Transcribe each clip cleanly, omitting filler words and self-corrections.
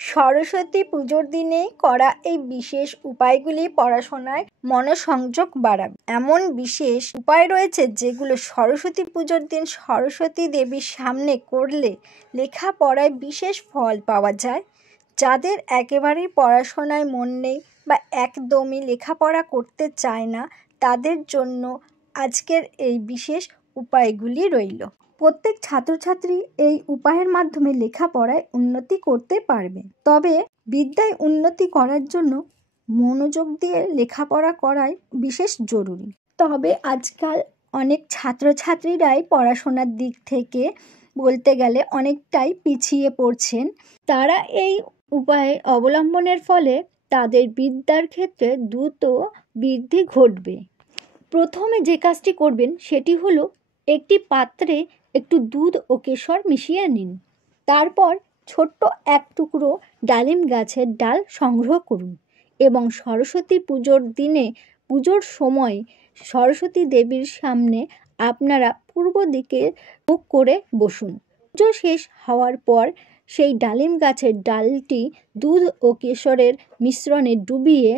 সরস্বতী পুজোর দিনে করা এই বিশেষ উপায়গুলি পড়াশোনায় মনোসংযোগ বাড়াবে। এমন বিশেষ উপায় রয়েছে যেগুলো সরস্বতী পুজোর দিন সরস্বতী দেবীর সামনে করলে লেখাপড়ায় বিশেষ ফল পাওয়া যায়। যাদের একেবারেই পড়াশোনায় মন নেই বা একদমই লেখাপড়া করতে চায় না, তাদের জন্য আজকের এই বিশেষ উপায়গুলি রইল। প্রত্যেক ছাত্রছাত্রী এই উপায়ের মাধ্যমে লেখাপড়ায় উন্নতি করতে পারবে। তবে বিদ্যায় উন্নতি করার জন্য মনোযোগ দিয়ে লেখাপড়া করাই বিশেষ জরুরি। তবে আজকাল অনেক ছাত্রছাত্রীরাই পড়াশোনার দিক থেকে বলতে গেলে অনেকটাই পিছিয়ে পড়ছেন। তারা এই উপায় অবলম্বনের ফলে তাদের বিদ্যার ক্ষেত্রে দ্রুত বৃদ্ধি ঘটবে। প্রথমে যে কাজটি করবেন সেটি হলো একটি পাত্রে একটু দুধ ও কেশর মিশিয়ে নিন। তারপর ছোট্ট এক টুকরো ডালিম গাছের ডাল সংগ্রহ করুন এবং সরস্বতী পুজোর দিনে পুজোর সময় সরস্বতী দেবীর সামনে আপনারা পূর্ব দিকে মুখ করে বসুন। পুজো শেষ হওয়ার পর সেই ডালিম গাছের ডালটি দুধ ও কেশরের মিশ্রণে ডুবিয়ে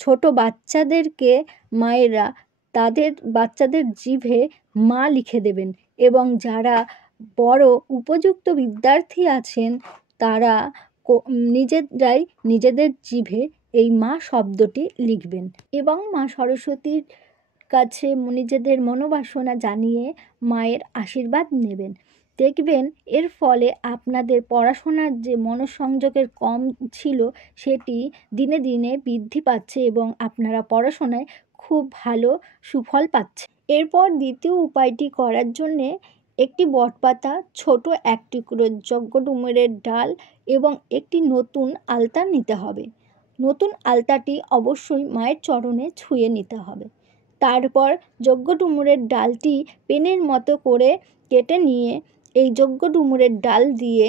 ছোট বাচ্চাদেরকে মায়েরা তাদের বাচ্চাদের জিভে মা লিখে দেবেন এবং যারা বড় উপযুক্ত বিদ্যার্থী আছেন তারা নিজেরাই নিজেদের জিভে এই মা শব্দটি লিখবেন এবং মা সরস্বতীর কাছে নিজেদের মনোবাসনা জানিয়ে মায়ের আশীর্বাদ নেবেন। দেখবেন এর ফলে আপনাদের পড়াশোনার যে মনোসংযোগের কম ছিল সেটি দিনে দিনে বৃদ্ধি পাচ্ছে এবং আপনারা পড়াশোনায় খুব ভালো সুফল পাচ্ছে। এরপর দ্বিতীয় উপায়টি করার জন্যে একটি বটপাতা, ছোট এক টুকরো যজ্ঞডুমুরের ডাল এবং একটি নতুন আলতা নিতে হবে। নতুন আলতাটি অবশ্যই মায়ের চরণে ছুঁয়ে নিতে হবে। তারপর যজ্ঞডুমুরের ডালটি পেনের মতো করে কেটে নিয়ে এই যজ্ঞডুমুরের ডাল দিয়ে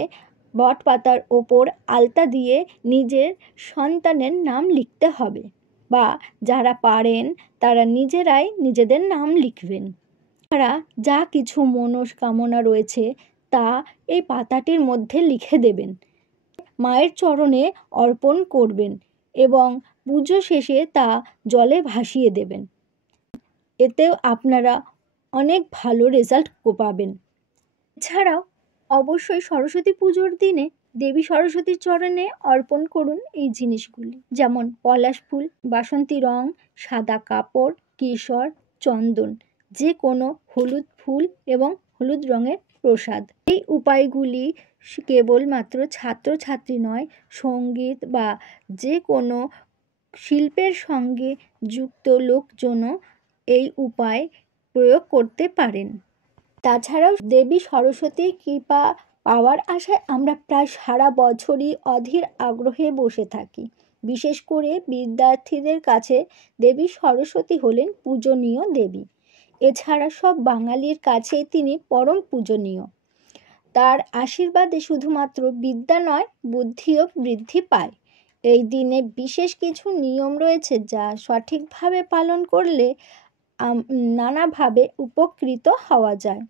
বটপাতার ওপর আলতা দিয়ে নিজের সন্তানের নাম লিখতে হবে বা যারা পারেন তারা নিজেরাই নিজেদের নাম লিখবেন। তারা যা কিছু মনস্কামনা রয়েছে তা এই পাতাটির মধ্যে লিখে দেবেন, মায়ের চরণে অর্পণ করবেন এবং পুজো শেষে তা জলে ভাসিয়ে দেবেন। এতেও আপনারা অনেক ভালো রেজাল্ট পাবেন। এছাড়াও অবশ্যই সরস্বতী পুজোর দিনে দেবী সরস্বতীর চরণে অর্পণ করুন এই জিনিসগুলি, যেমন পলাশ ফুল, বাসন্তী রং, সাদা কাপড়, কেশর, চন্দন, যে কোনো হলুদ ফুল এবং হলুদ রঙের প্রসাদ। এই উপায়গুলি কেবলমাত্র ছাত্রছাত্রী নয়, সঙ্গীত বা যে কোনো শিল্পের সঙ্গে যুক্ত লোকজনও এই উপায় প্রয়োগ করতে পারেন। তাছাড়াও দেবী সরস্বতীর কৃপা পাওয়ার আশায় আমরা প্রায় সারা বছরই অধীর আগ্রহে বসে থাকি। বিশেষ করে বিদ্যার্থীদের কাছে দেবী সরস্বতী হলেন পূজনীয় দেবী। এছাড়া সব বাঙালির কাছে তিনি পরম পূজনীয়। তার আশীর্বাদে শুধুমাত্র বিদ্যা নয়, বুদ্ধিও বৃদ্ধি পায়। এই দিনে বিশেষ কিছু নিয়ম রয়েছে যা সঠিকভাবে পালন করলে নানাভাবে উপকৃত হওয়া যায়।